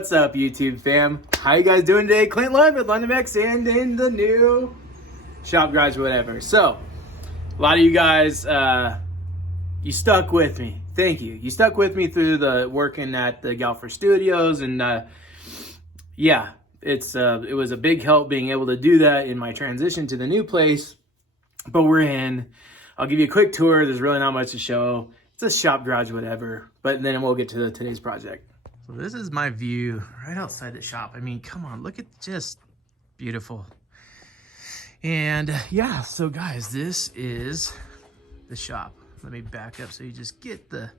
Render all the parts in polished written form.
What's up, YouTube fam? How you guys doing today? Clint live with London X and in the new shop garage, whatever. So, a lot of you guys, you stuck with me. Thank you. You stuck with me through the working at the Galfer Studios, and yeah, it was a big help being able to do that in my transition to the new place. But we're in. I'll give you a quick tour. There's really not much to show. It's a shop garage, whatever. But then we'll get to today's project. So this is my view right outside the shop. I mean, come on, look at just beautiful. And yeah, so guys, this is the shop. Let me back up so you just get the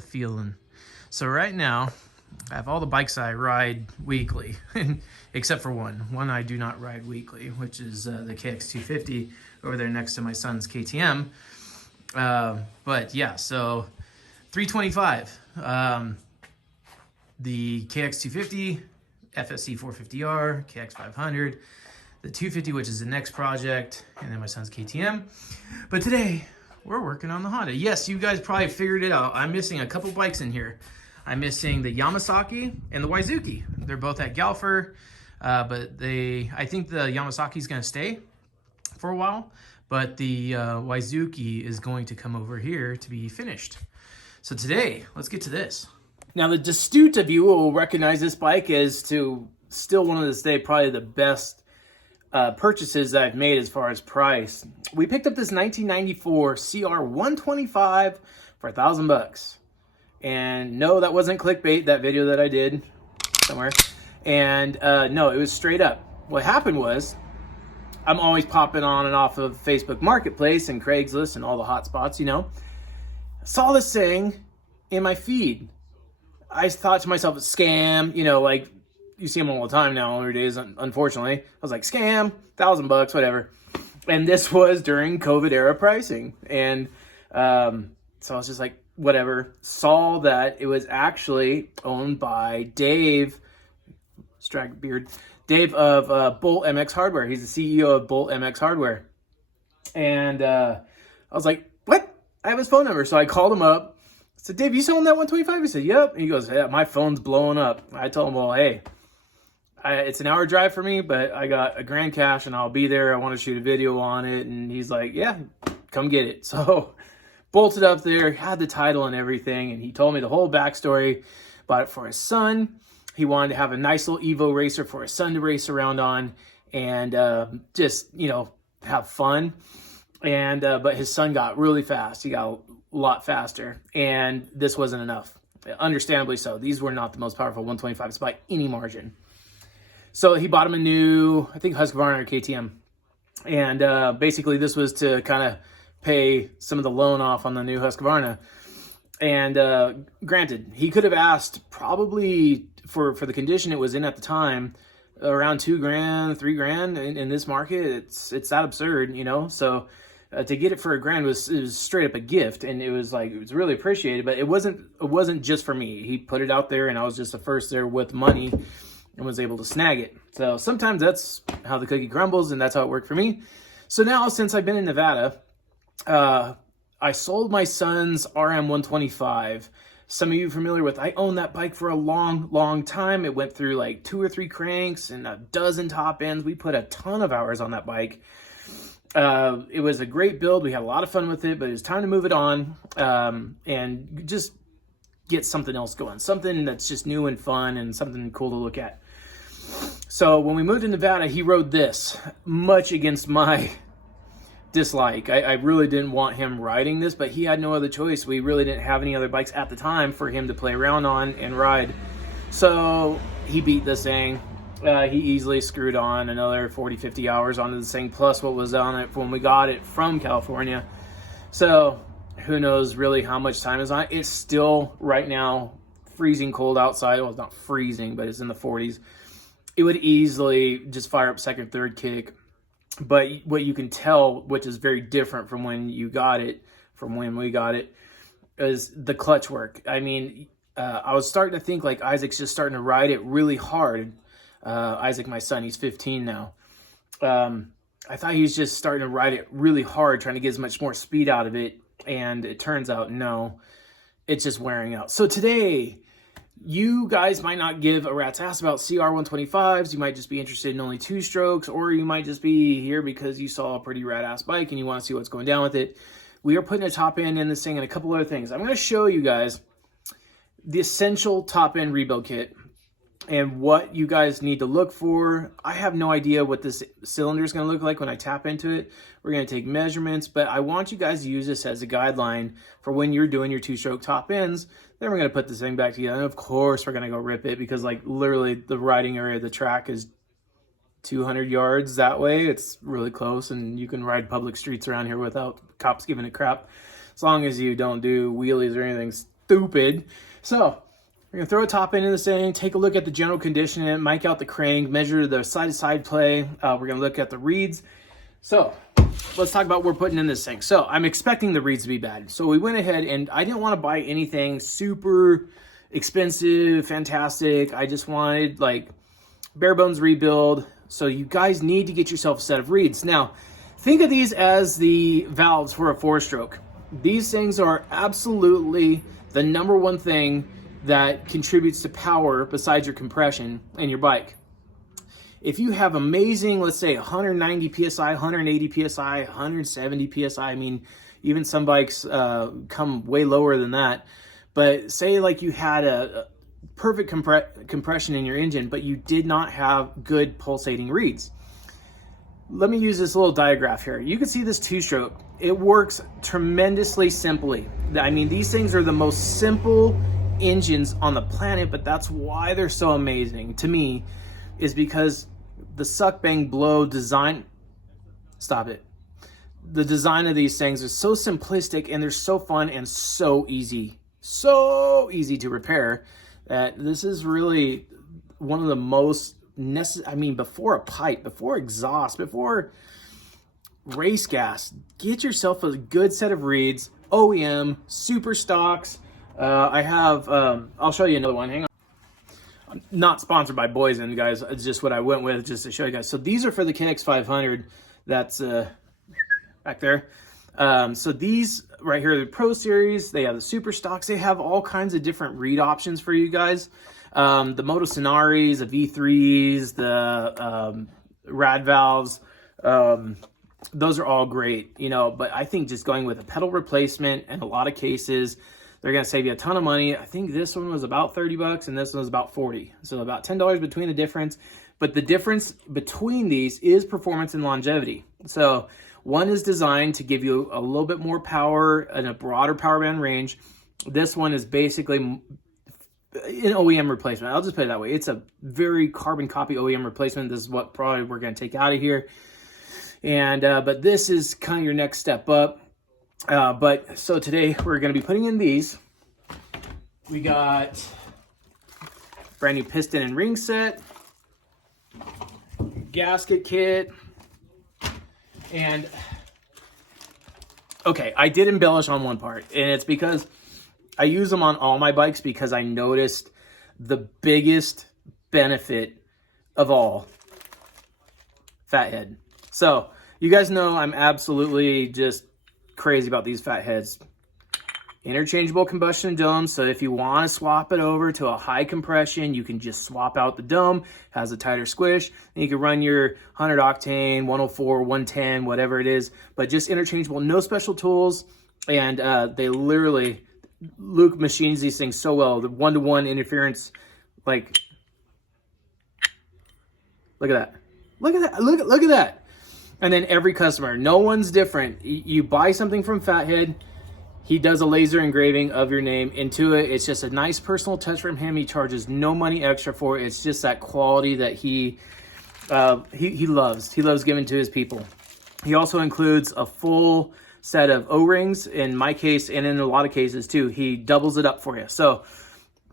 feeling. So right now, I have all the bikes I ride weekly, except for one. One I do not ride weekly, which is the KX250 over there next to my son's KTM. But yeah, so 325. The KX250, FSC 450R, KX500, the 250, which is the next project, and then my son's KTM. But today, we're working on the Honda. Yes, you guys probably figured it out. I'm missing a couple bikes in here. I'm missing the Yamasaki and the Waizuki. They're both at Galfer, but I think the Yamasaki is going to stay for a while, but the Waizuki is going to come over here to be finished. So today, let's get to this. Now, the astute of you will recognize this bike as to still one of this day, probably the best purchases that I've made as far as price. We picked up this 1994 CR 125 for $1,000. And no, that wasn't clickbait, that video that I did somewhere. And no, it was straight up. What happened was, I'm always popping on and off of Facebook Marketplace and Craigslist and all the hot spots, you know. I saw this thing in my feed. I thought to myself, scam, you know, like you see them all the time nowadays, unfortunately. I was like, scam, $1,000, whatever. And this was during COVID era pricing. And so I was just like, whatever. Saw that it was actually owned by Dave, strag beard, Dave of Bolt MX Hardware. He's the CEO of Bolt MX Hardware. And I was like, what? I have his phone number. So I called him up. I said, Dave, you selling that 125? He said, yep. And he goes, yeah, my phone's blowing up. I told him, well, hey, it's an hour drive for me, but I got $1,000 cash and I'll be there. I want to shoot a video on it. And he's like, yeah, come get it. So bolted up there, had the title and everything. And he told me the whole backstory. Bought it for his son. He wanted to have a nice little Evo racer for his son to race around on and just, you know, have fun. And but his son got really fast. He got a lot faster, and this wasn't enough. Understandably so. These were not the most powerful 125s by any margin. So he bought him a new, I think, Husqvarna or KTM. And basically this was to kind of pay some of the loan off on the new Husqvarna. And granted, he could have asked probably for the condition it was in at the time, around $2,000, $3,000 in this market. It's that absurd, you know? So to get it for $1,000 was straight up a gift, and it was really appreciated. But it wasn't just for me. He put it out there, and I was just the first there with money and was able to snag it. So sometimes that's how the cookie crumbles, and that's how it worked for me. So now, since I've been in Nevada, I sold my son's RM 125. Some of you are familiar with, I owned that bike for a long, long time. It went through like 2 or 3 cranks and a dozen top ends. We put a ton of hours on that bike. It was a great build. We had a lot of fun with it, but it was time to move it on and just get something else going. Something that's just new and fun and something cool to look at. So when we moved to Nevada, he rode this, much against my dislike. I really didn't want him riding this, but he had no other choice. We really didn't have any other bikes at the time for him to play around on and ride. So he beat this thing. He easily screwed on another 40, 50 hours onto this thing, plus what was on it when we got it from California. So who knows really how much time is on it. It's still right now freezing cold outside. Well, it's not freezing, but it's in the 40s. It would easily just fire up second, third kick. But what you can tell, which is very different from when we got it, is the clutch work. I mean, I was starting to think like Isaac's just starting to ride it really hard. Isaac, my son, he's 15 now. I thought he was just starting to ride it really hard, trying to get as much more speed out of it. And it turns out, no, it's just wearing out. So today, You guys might not give a rat's ass about CR125s. You might just be interested in only 2 strokes, or you might just be here because you saw a pretty rad-ass bike and you want to see what's going down with it. We are putting a top end in this thing and a couple other things. I'm going to show you guys the essential top end rebuild kit and what you guys need to look for. I have no idea what this cylinder is going to look like when I tap into it. We're going to take measurements, but I want you guys to use this as a guideline for when you're doing your 2-stroke top ends. Then we're going to put this thing back together. And of course, we're going to go rip it because like literally the riding area of the track is 200 yards that way. It's really close, and you can ride public streets around here without cops giving a crap, as long as you don't do wheelies or anything stupid. So we're going to throw a top end in this thing, take a look at the general condition, and mic out the crank, measure the side-to-side play. We're going to look at the reeds. So let's talk about what we're putting in this thing. So I'm expecting the reeds to be bad. So we went ahead, and I didn't want to buy anything super expensive, fantastic. I just wanted like bare bones rebuild. So you guys need to get yourself a set of reeds. Now, think of these as the valves for a 4-stroke. These things are absolutely the number one thing that contributes to power besides your compression in your bike. If you have amazing, let's say 190 PSI, 180 PSI, 170 PSI, I mean, even some bikes come way lower than that. But say like you had a perfect compression in your engine, but you did not have good pulsating reeds. Let me use this little diagraph here. You can see this 2-stroke. It works tremendously simply. I mean, these things are the most simple engines on the planet, but that's why they're so amazing to me, is because the suck bang blow design, stop it. The design of these things is so simplistic, and they're so fun and so easy to repair, that this is really one of the most necessary. I mean, before a pipe, before exhaust, before race gas, get yourself a good set of reeds, OEM, super stocks. I have, I'll show you another one. Hang on. I'm not sponsored by Boysen, guys. It's just what I went with just to show you guys. So these are for the KX500. That's back there. So these right here are the Pro Series. They have the super stocks. They have all kinds of different reed options for you guys. The Moto Sonaris, the V3s, the rad valves. Those are all great, you know, but I think just going with a pedal replacement in a lot of cases, they're going to save you a ton of money. I think this one was about 30 bucks and this one was about 40. So about $10 between the difference. But the difference between these is performance and longevity. So one is designed to give you a little bit more power and a broader power band range. This one is basically an OEM replacement. I'll just put it that way. It's a very carbon copy OEM replacement. This is what probably we're going to take out of here. And but this is kind of your next step up. But so today we're going to be putting in these. We got brand new piston and ring set, gasket kit, and okay, I did embellish on one part, and it's because I use them on all my bikes because I noticed the biggest benefit of all, fat head. So you guys know I'm absolutely just crazy about these fat heads. Interchangeable combustion dome, so if you want to swap it over to a high compression, you can just swap out the dome, has a tighter squish, and you can run your 100 octane, 104, 110, whatever it is, but just interchangeable, no special tools. And they literally, Luke machines these things so well. The one-to-one interference, like, look at that. Look at that. Look at that. And then every customer, no one's different. You buy something from Fathead, he does a laser engraving of your name into it. It's just a nice personal touch from him. He charges no money extra for it. It's just that quality that he loves. He loves giving to his people. He also includes a full set of O-rings in my case, and in a lot of cases too. He doubles it up for you. So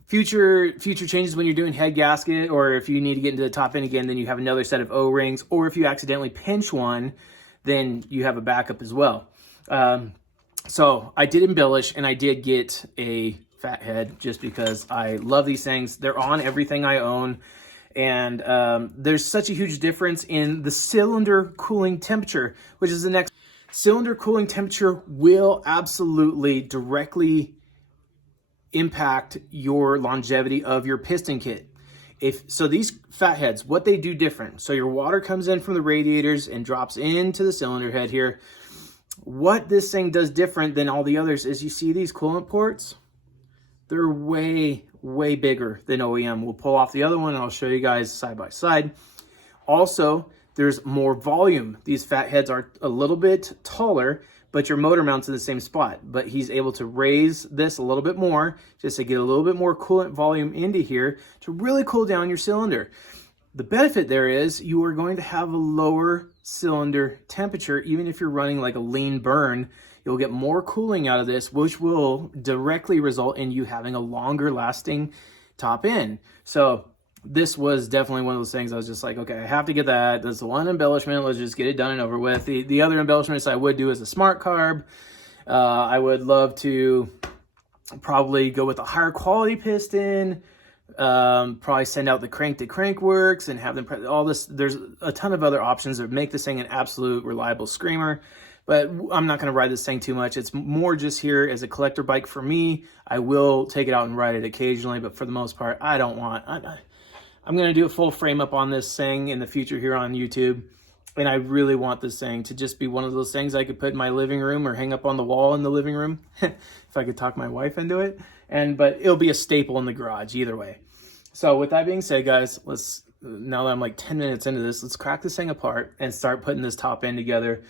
future changes when you're doing head gasket, or if you need to get into the top end again, then you have another set of O-rings, or if you accidentally pinch one, then you have a backup as well. So I did embellish, and I did get a fat head just because I love these things. They're on everything I own, and there's such a huge difference in the cylinder cooling temperature, which is the next. Cylinder cooling temperature will absolutely directly impact your longevity of your piston kit. So these fatheads, what they do different. So your water comes in from the radiators and drops into the cylinder head here. What this thing does different than all the others is you see these coolant ports? They're way bigger than OEM. We'll pull off the other one and I'll show you guys side by side. Also, there's more volume. These fatheads are a little bit taller, but your motor mounts in the same spot. But he's able to raise this a little bit more just to get a little bit more coolant volume into here to really cool down your cylinder. The benefit there is you are going to have a lower cylinder temperature. Even if you're running like a lean burn, you'll get more cooling out of this, which will directly result in you having a longer lasting top end. So this was definitely one of those things I was just like, okay, I have to get that. That's the one embellishment. Let's just get it done and over with. The other embellishments I would do is a Smartcarb. I would love to probably go with a higher quality piston. Probably send out the crank to crank works and have them all this. There's a ton of other options that make this thing an absolute reliable screamer. But I'm not going to ride this thing too much. It's more just here as a collector bike for me. I will take it out and ride it occasionally, but for the most part, I don't want. I'm going to do a full frame up on this thing in the future here on YouTube. And I really want this thing to just be one of those things I could put in my living room or hang up on the wall in the living room if I could talk my wife into it. But it'll be a staple in the garage either way. So with that being said, guys, now that I'm like 10 minutes into this, let's crack this thing apart and start putting this top end together.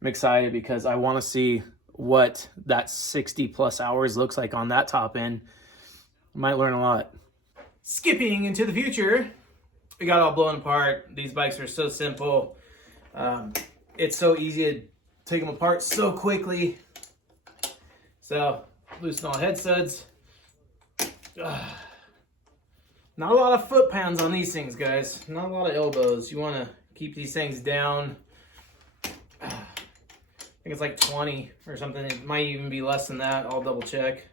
I'm excited because I want to see what that 60 plus hours looks like on that top end. Might learn a lot. Skipping into the future, we got it all blown apart. These bikes are so simple. It's so easy to take them apart so quickly. So loosen all head studs. Not a lot of foot pounds on these things, guys. Not a lot of elbows. You want to keep these things down. I think it's like 20 or something. It might even be less than that. I'll double check.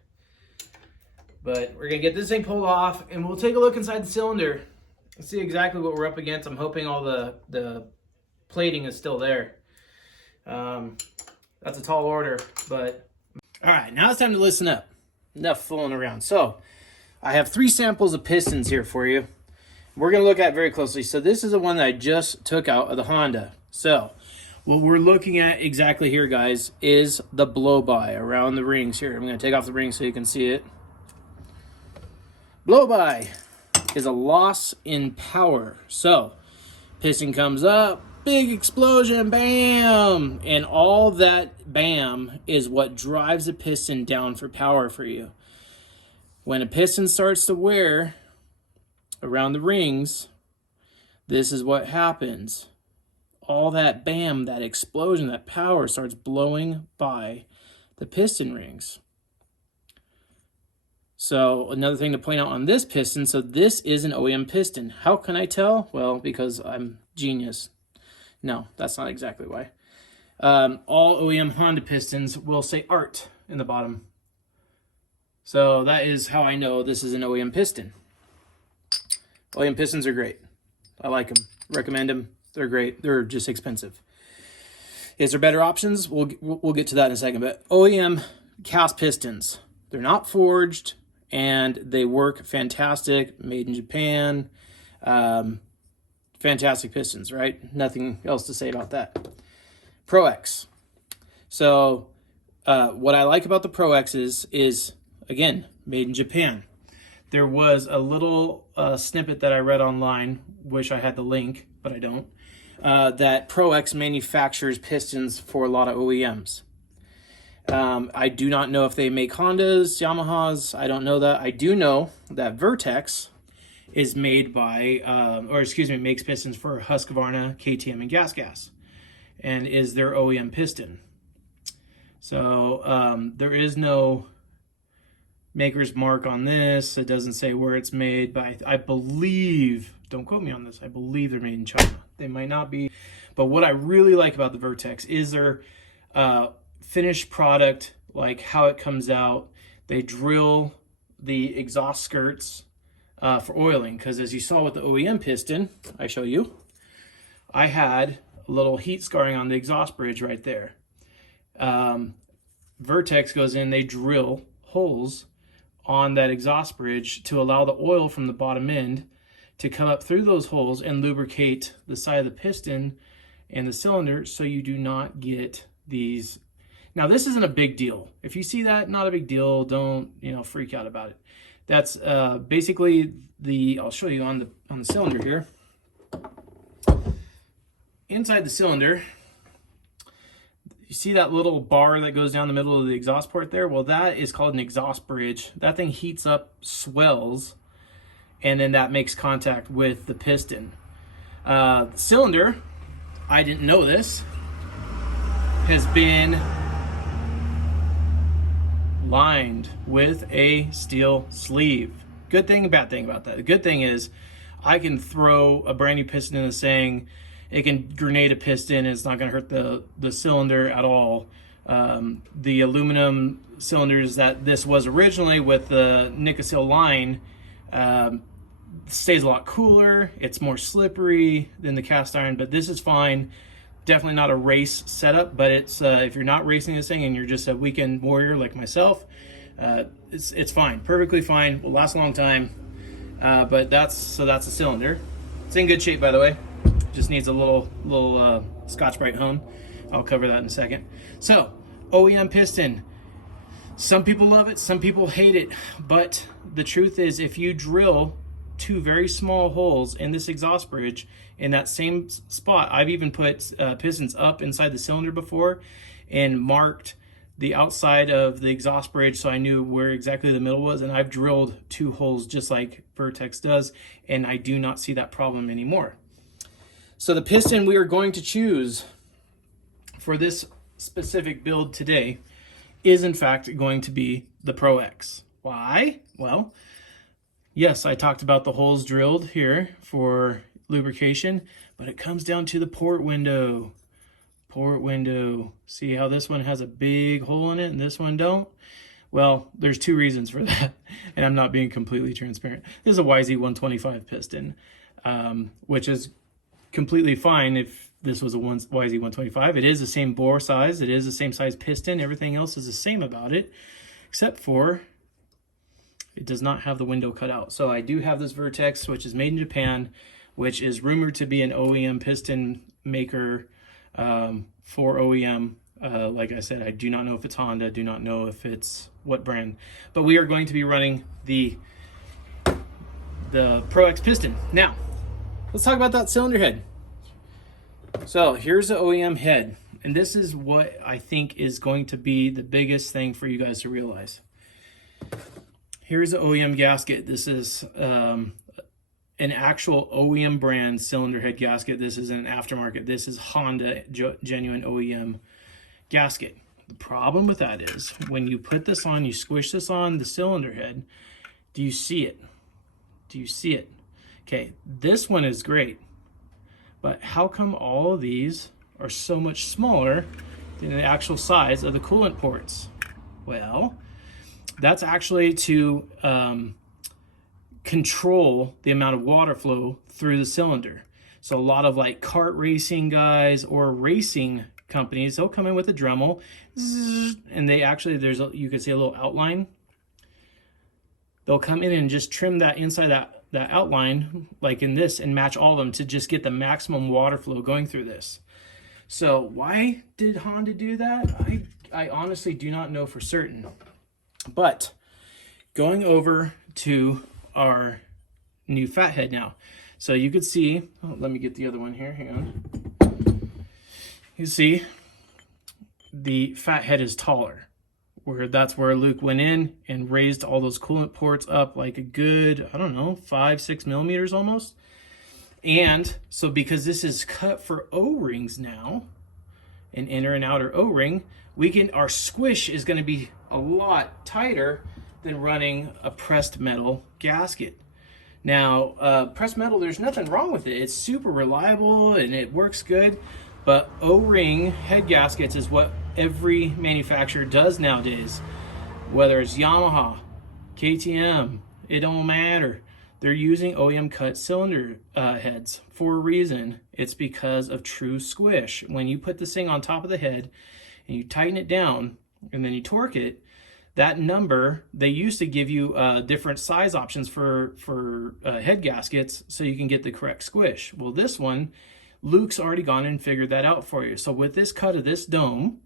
But we're going to get this thing pulled off and we'll take a look inside the cylinder and see exactly what we're up against. I'm hoping all the plating is still there. That's a tall order, but all right, now it's time to listen up. Enough fooling around. So I have 3 samples of pistons here for you. We're going to look at very closely. So this is the one that I just took out of the Honda. So what we're looking at exactly here, guys, is the blow-by around the rings here. I'm going to take off the rings so you can see it. Blow-by is a loss in power. So piston comes up, big explosion, bam! And all that bam is what drives the piston down for power for you. When a piston starts to wear around the rings, this is what happens. All that bam, that explosion, that power starts blowing by the piston rings. So another thing to point out on this piston, so this is an OEM piston. How can I tell? Well, because I'm genius. No, that's not exactly why. All OEM Honda pistons will say ART in the bottom. So that is how I know this is an OEM piston. OEM pistons are great. I like them. Recommend them. They're great. They're just expensive. Is there better options? We'll get to that in a second. But OEM cast pistons, they're not forged and they work fantastic. Made in Japan. Fantastic pistons, right? Nothing else to say about that. Pro X. So what I like about the Pro X's is, again, made in Japan. There was a little snippet that I read online, wish I had the link, but I don't, that Pro X manufactures pistons for a lot of OEMs. I do not know if they make Hondas, Yamahas, I don't know that. I do know that Vertex is made by, makes pistons for Husqvarna, KTM, and Gas, and is their OEM piston. So there is no maker's mark on this. It doesn't say where it's made, but I believe, don't quote me on this, I believe they're made in China. They might not be, but what I really like about the Vertex is their finished product, like how it comes out. They drill the exhaust skirts for oiling, because as you saw with the OEM piston, I show you, I had a little heat scarring on the exhaust bridge right there. Vertex goes in, they drill holes on that exhaust bridge to allow the oil from the bottom end to come up through those holes and lubricate the side of the piston and the cylinder, so you do not get these. Now, this isn't a big deal. If you see that, not a big deal. Don't, freak out about it. That's basically I'll show you on the cylinder here. Inside the cylinder, you see that little bar that goes down the middle of the exhaust port there? Well, that is called an exhaust bridge. That thing heats up, swells, and then that makes contact with the piston. The cylinder, I didn't know this, has been lined with a steel sleeve. Good thing and bad thing about that. The good thing is I can throw a brand new piston in the thing. It can grenade a piston and it's not going to hurt the cylinder at all. The aluminum cylinders that this was originally with the Nicosil line stays a lot cooler. It's more slippery than the cast iron, but this is fine. Definitely not a race setup, but it's if you're not racing this thing and you're just a weekend warrior like myself, it's fine, perfectly fine. Will last a long time. But that's a cylinder. It's in good shape, by the way. Just needs a little Scotch-Brite hone. I'll cover that in a second. So, OEM piston. Some people love it, some people hate it, but the truth is, if you drill 2 very small holes in this exhaust bridge in that same spot, I've even put pistons up inside the cylinder before and marked the outside of the exhaust bridge so I knew where exactly the middle was, and I've drilled 2 holes just like Vertex does, and I do not see that problem anymore. So the piston we are going to choose for this specific build today is in fact going to be the Pro X. Why? Well, yes, I talked about the holes drilled here for lubrication, but it comes down to the port window. Port window. See how this one has a big hole in it and this one don't? Well, there's 2 reasons for that, and I'm not being completely transparent. This is a YZ125 piston, which is completely fine if this was a YZ125. It is the same bore size. It is the same size piston. Everything else is the same about it, except for it does not have the window cut out. So I do have this Vertex, which is made in Japan, which is rumored to be an OEM piston maker for OEM. Like I said, I do not know if it's Honda, do not know if it's what brand, but we are going to be running the Pro X piston. Now, let's talk about that cylinder head. So here's the OEM head, and this is what I think is going to be the biggest thing for you guys to realize. Here's the OEM gasket. This is an actual OEM brand cylinder head gasket. This is an aftermarket. This is Honda genuine OEM gasket. The problem with that is when you put this on, you squish this on the cylinder head, do you see it? Do you see it? Okay, this one is great, but how come all of these are so much smaller than the actual size of the coolant ports? Well, that's actually to control the amount of water flow through the cylinder. So a lot of like kart racing guys or racing companies, they'll come in with a Dremel, and they actually, you can see a little outline. They'll come in and just trim that inside that outline, like in this, and match all of them to just get the maximum water flow going through this. So why did Honda do that? I honestly do not know for certain. But going over to our new fat head now. So you could see, let me get the other one here, hang on. You see the fat head is taller, that's where Luke went in and raised all those coolant ports up like a good, I don't know, 5-6 millimeters almost. And so because this is cut for O-rings now, an inner and outer O-ring, our squish is going to be a lot tighter than running a pressed metal gasket. Now, pressed metal, there's nothing wrong with it. It's super reliable and it works good, but O-ring head gaskets is what every manufacturer does nowadays. Whether it's Yamaha, KTM, it don't matter. They're using OEM cut cylinder heads for a reason. It's because of true squish. When you put this thing on top of the head and you tighten it down and then you torque it, that number, they used to give you different size options for head gaskets so you can get the correct squish. Well, this one, Luke's already gone and figured that out for you. So with this cut of this dome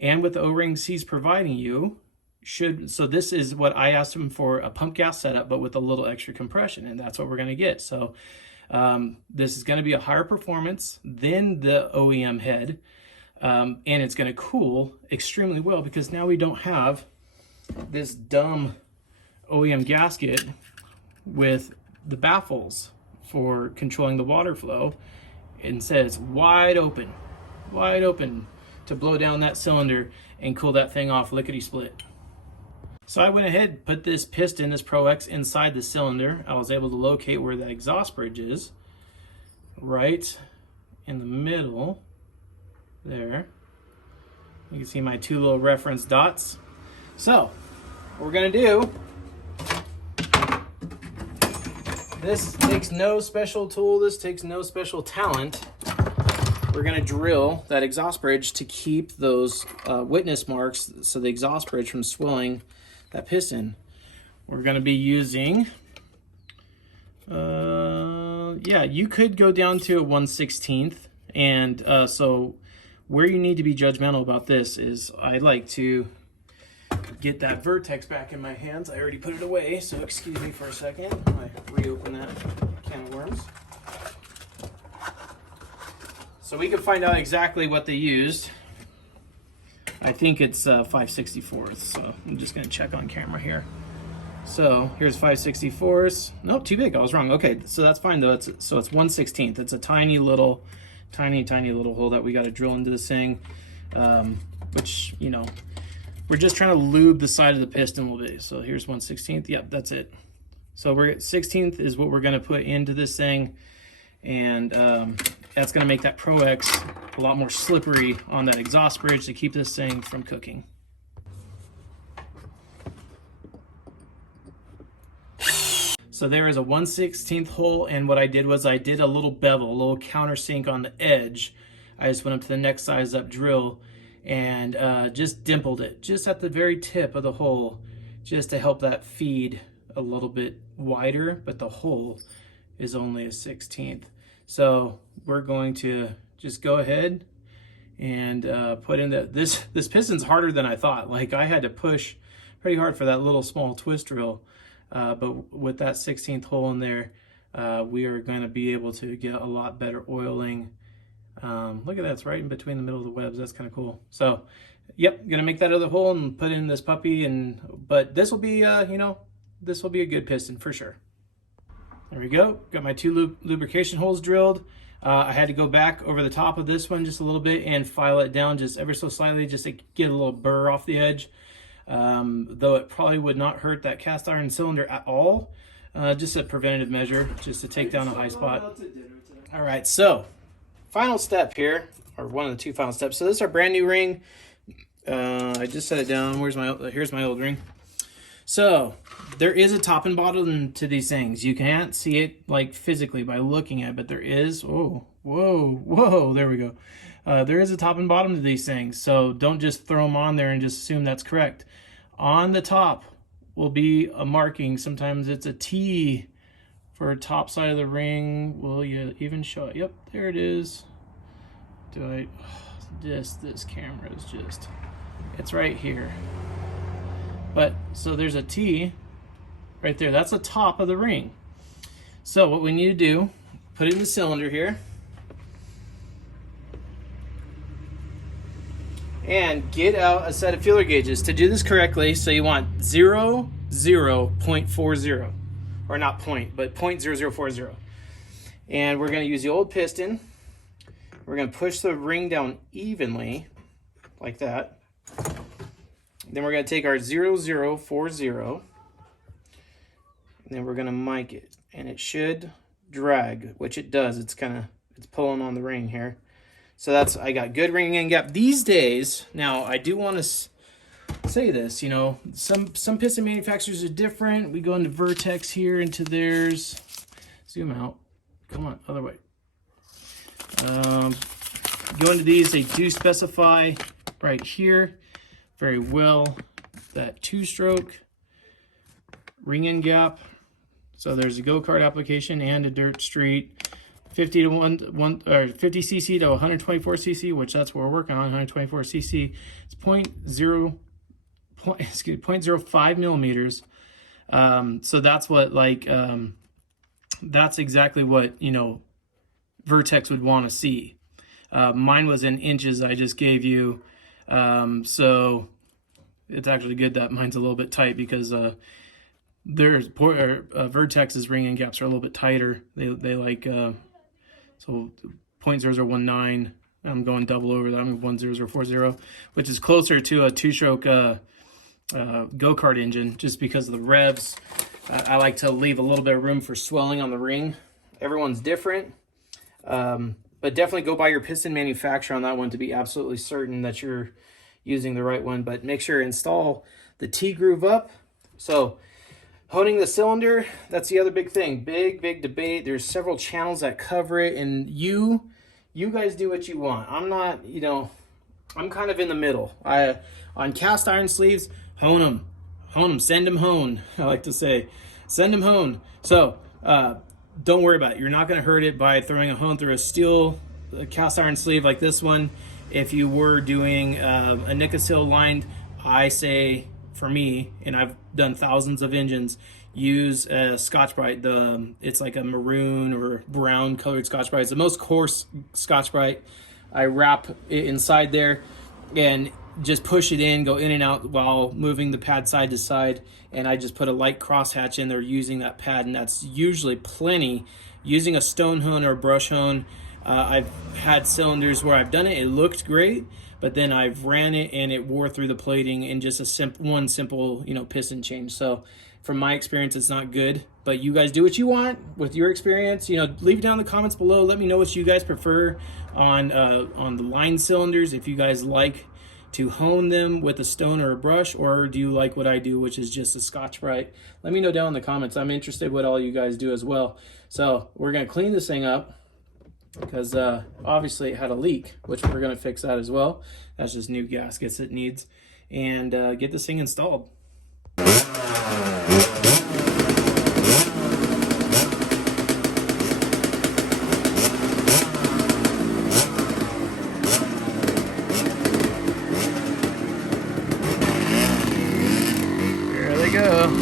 and with the O-rings he's providing you, so this is what I asked him for, a pump gas setup, but with a little extra compression, and that's what we're gonna get. So this is gonna be a higher performance than the OEM head, and it's gonna cool extremely well because now we don't have this dumb OEM gasket with the baffles for controlling the water flow. Instead, it's wide open to blow down that cylinder and cool that thing off lickety-split. So I went ahead, put this piston, this Pro X, inside the cylinder. I was able to locate where the exhaust bridge is, right in the middle there. You can see my two little reference dots. So what we're gonna do, this takes no special tool, this takes no special talent. We're gonna drill that exhaust bridge to keep those witness marks, so the exhaust bridge from swelling that piston. We're gonna be using, yeah, you could go down to a 1/16, and so where you need to be judgmental about this is I like to get that vertex back in my hands. I already put it away, so excuse me for a second. I reopen that can of worms. So we can find out exactly what they used. I think it's 5/64, so I'm just gonna check on camera here. So here's 5/64. Nope, too big, I was wrong. Okay, so that's fine though. So it's 1/16. It's a tiny little hole that we gotta drill into this thing, which, you know, we're just trying to lube the side of the piston a little bit. So here's 1/16. Yep, that's it. So we're at 16th is what we're gonna put into this thing, and that's gonna make that Pro X a lot more slippery on that exhaust bridge to keep this thing from cooking. So there is a 1/16 hole, and what I did was I did a little bevel, a little countersink on the edge. I just went up to the next size up drill and just dimpled it, just at the very tip of the hole, just to help that feed a little bit wider, but the hole is only a 1/16. So we're going to just go ahead and put in this piston's harder than I thought. Like, I had to push pretty hard for that little small twist drill, but with that 16th hole in there, we are going to be able to get a lot better oiling. Look at that, it's right in between the middle of the webs. That's kind of cool. So yep, gonna make that other hole and put in this puppy, but this will be you know, this will be a good piston for sure. There we go. Got my two lubrication holes drilled. I had to go back over the top of this one just a little bit and file it down just ever so slightly, just to get a little burr off the edge. Though it probably would not hurt that cast iron cylinder at all. Just a preventative measure, just to take down a high spot. All right, so final step here, or one of the two final steps. So this is our brand new ring. I just set it down. Here's my old ring. So there is a top and bottom to these things. You can't see it like physically by looking at it, but there is. Oh, whoa, there we go. There is a top and bottom to these things, so don't just throw them on there and just assume that's correct. On the top will be a marking. Sometimes it's a T for top side of the ring. Will you even show it? Yep, there it is. This camera is just, it's right here. But so there's a T right there. That's the top of the ring. So what we need to do, put it in the cylinder here and get out a set of feeler gauges. To do this correctly, so you want 0.40, or not point, but 0.0040. And we're gonna use the old piston. We're gonna push the ring down evenly, like that. Then we're gonna take our 0040, and then we're gonna mic it. And it should drag, which it does. It's pulling on the ring here. So I got good ring end gap. These days, now I do want to say this, you know, some piston manufacturers are different. We go into Vertex here, into theirs. Zoom out. Come on, other way. Go into these, they do specify right here very well that 2-stroke ring end gap. So there's a go-kart application and a dirt street, 50 to 50 cc to 124 cc, which that's what we're working on. 124 cc. It's 0.05 millimeters. So that's what that's exactly what Vertex would want to see. Mine was in inches. I just gave you, so it's actually good that mine's a little bit tight because Vertex's ring end gaps are a little bit tighter. They like so 0.0019. I'm going double over that. I'm 10040, which is closer to a 2-stroke go-kart engine, just because of the revs. I like to leave a little bit of room for swelling on the ring. Everyone's different, but definitely go by your piston manufacturer on that one to be absolutely certain that you're using the right one. But make sure to install the T-groove up. So honing the cylinder, that's the other big thing. Big debate. There's several channels that cover it, and you guys do what you want. I'm not, I'm kind of in the middle. On cast iron sleeves, hone them, send them hone. I like to say, send them hone. So don't worry about it. You're not going to hurt it by throwing a hone through a steel cast iron sleeve like this one. If you were doing a Nicosil lined, I say, for me, and I've done thousands of engines, use a Scotch-Brite. It's like a maroon or brown colored Scotch-Brite. It's the most coarse Scotch-Brite. I wrap it inside there and just push it in, go in and out while moving the pad side to side, and I just put a light crosshatch in there using that pad, and that's usually plenty. Using a stone hone or a brush hone, I've had cylinders where I've done it, it looked great, but then I've ran it and it wore through the plating in just a one simple piston change. So from my experience, it's not good, but you guys do what you want with your experience. Leave it down in the comments below. Let me know what you guys prefer on the line cylinders. If you guys like to hone them with a stone or a brush, or do you like what I do, which is just a Scotch-Brite? Let me know down in the comments. I'm interested what all you guys do as well. So we're gonna clean this thing up because obviously it had a leak, which we're gonna fix that as well. That's just new gaskets it needs, and get this thing installed. There they go.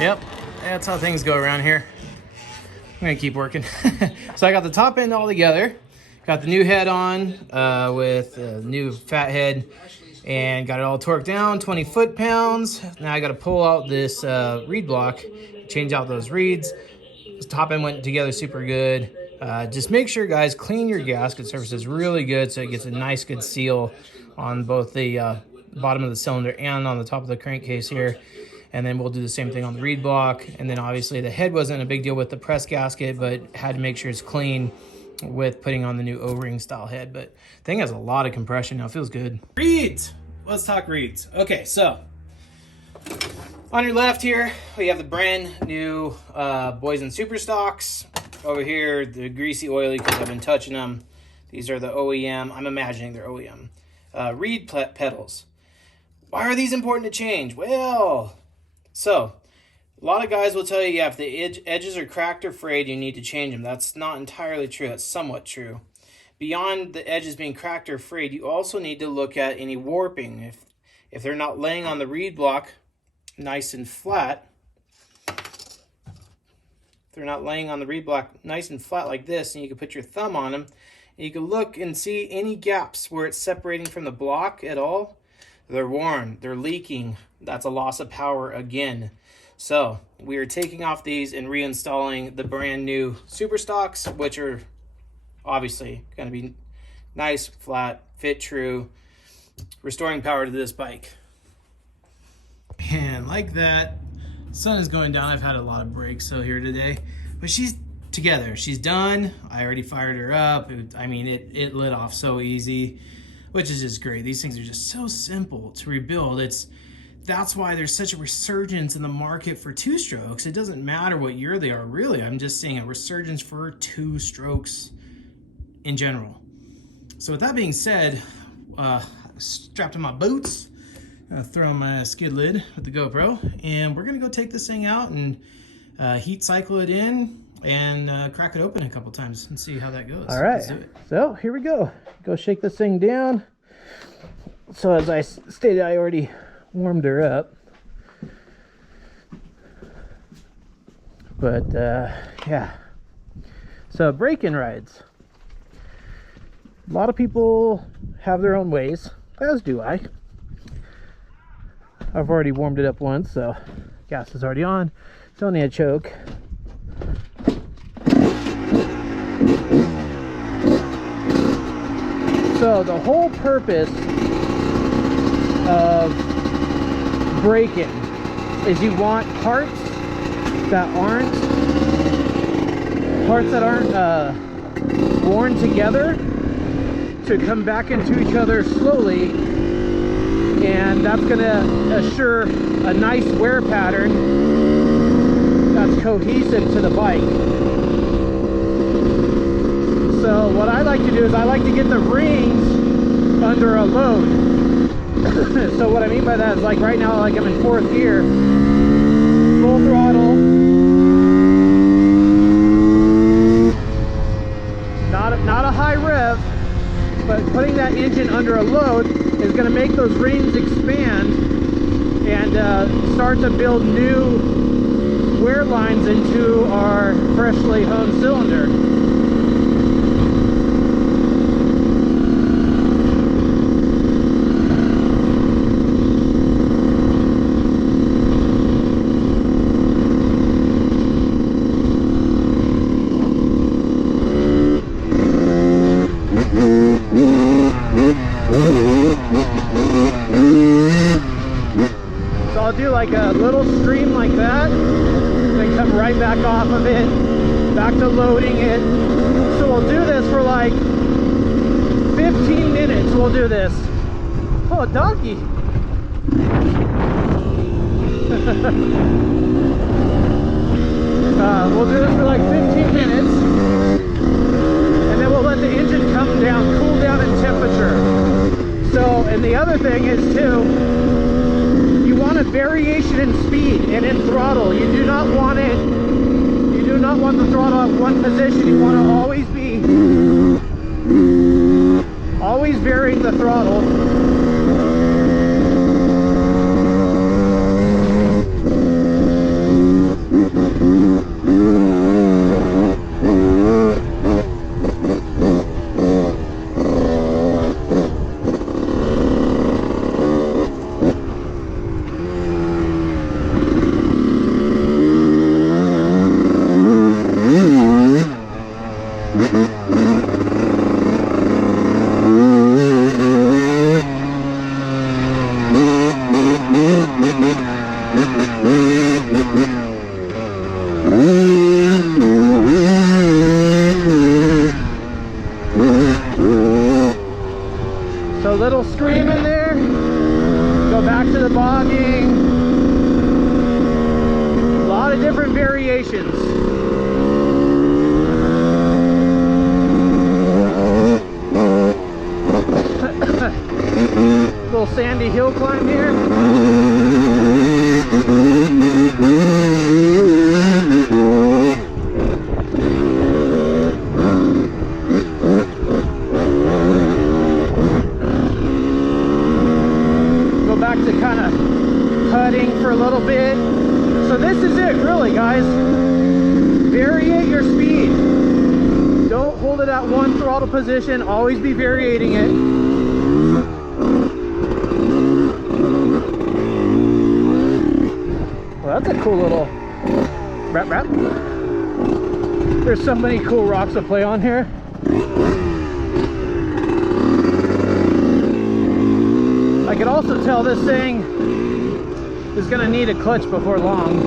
Yep, that's how things go around here. I'm gonna keep working. So I got the top end all together, got the new head on with a new fat head, and got it all torqued down, 20 foot-pounds. Now I gotta pull out this reed block, change out those reeds. This top end went together super good. Just make sure, guys, clean your gasket surfaces really good so it gets a nice good seal on both the bottom of the cylinder and on the top of the crankcase here. And then we'll do the same thing on the reed block. And then obviously the head wasn't a big deal with the press gasket, but had to make sure it's clean with putting on the new O-ring style head. But thing has a lot of compression now, it feels good. Reeds, let's talk reeds. Okay, so on your left here, we have the brand new Boys and Super Stocks. Over here, the greasy oily because I've been touching them. These are the OEM, I'm imagining they're OEM. Reed pedals. Why are these important to change? Well, so a lot of guys will tell you, yeah, if the edges are cracked or frayed, you need to change them. That's not entirely true. It's somewhat true. Beyond the edges being cracked or frayed, you also need to look at any warping. If they're not laying on the reed block nice and flat, like this, and you can put your thumb on them, and you can look and see any gaps where it's separating from the block at all. They're worn, they're leaking. That's a loss of power again. So we are taking off these and reinstalling the brand new Super Stocks, which are obviously going to be nice, flat, fit true, restoring power to this bike. And like that, sun is going down. I've had a lot of breaks so here today, but she's together. She's done. I already fired her up. It lit off so easy, which is just great. These things are just so simple to rebuild. That's why there's such a resurgence in the market for 2-strokes. It doesn't matter what year they are, really. I'm just saying a resurgence for 2 strokes in general. So with that being said, strapped on my boots, throw on my skid lid with the GoPro, and we're gonna go take this thing out and heat cycle it in and crack it open a couple times and see how that goes. All right, so here we go. Go shake this thing down. So as I stated, I already warmed her up. But yeah, so break-in rides. A lot of people have their own ways, as do I. I've already warmed it up once, so gas is already on. It's only a choke. So the whole purpose of break-in is you want parts that aren't worn together to come back into each other slowly, and that's going to assure a nice wear pattern that's cohesive to the bike. So what I like to do is I like to get the rings under a load. So what I mean by that is, like right now, like I'm in 4th gear, full throttle, not a high rev, but putting that engine under a load is going to make those rings expand and start to build new wear lines into our freshly honed cylinder. So I'll do like a little stream like that, then come right back off of it, back to loading it. So we'll do this for like 15 minutes. We'll do this. Oh, donkey. We'll do this for like 15 minutes, and then we'll let the engine come down, cool down in temperature. So, and the other thing is too, you want a variation in speed and in throttle. You do not want the throttle at one position. You want to always varying the throttle. So little scream in there, go back to the bogging, a lot of different variations. Little sandy hill climb here. Back to kind of putting for a little bit. So this is it really, guys. Variate your speed. Don't hold it at one throttle position. Always be variating it. Well, that's a cool little wrap. There's so many cool rocks to play on here. I could also tell this thing is going to need a clutch before long,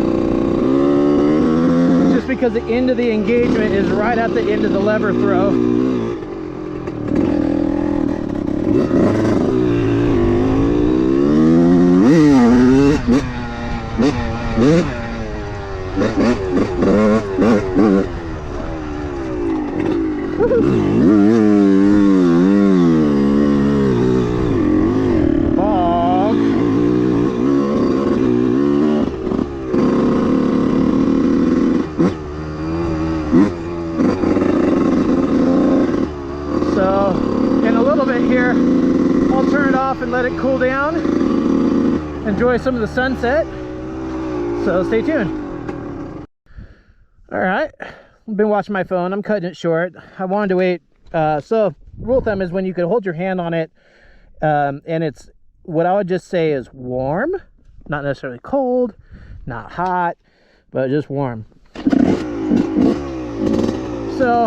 just because the end of the engagement is right at the end of the lever throw. Woo-hoo. quick cool down, enjoy some of the sunset. So stay tuned. All right, I've been watching my phone. I'm cutting it short. I wanted to wait. So rule of thumb is when you can hold your hand on it, and it's what I would just say is warm, not necessarily cold, not hot, but just warm. So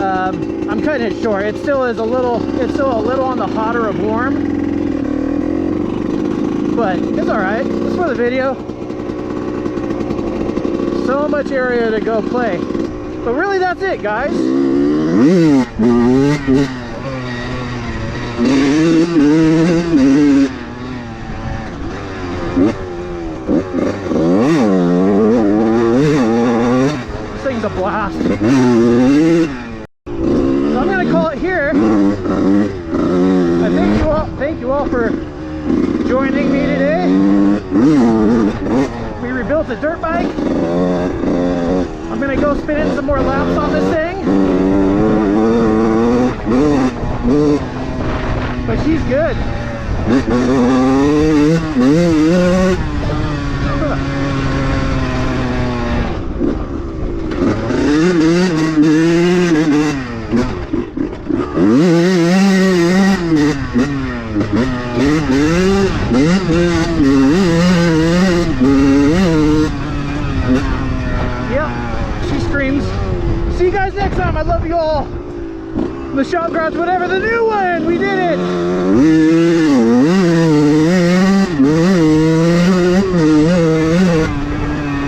I'm cutting it short. It still is a little, it's still a little on the hotter of warm, but it's all right. It's for the video. So much area to go play. But really, that's it, guys. This thing's a blast. So I'm gonna call it here. I thank you all for joining me today. We rebuilt the dirt bike. I'm gonna go spin in some more laps on this thing. But she's good. Yep, she screams. See you guys next time. I love you all. The shop garage, whatever, the new one. We did it.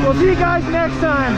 We'll see you guys next time.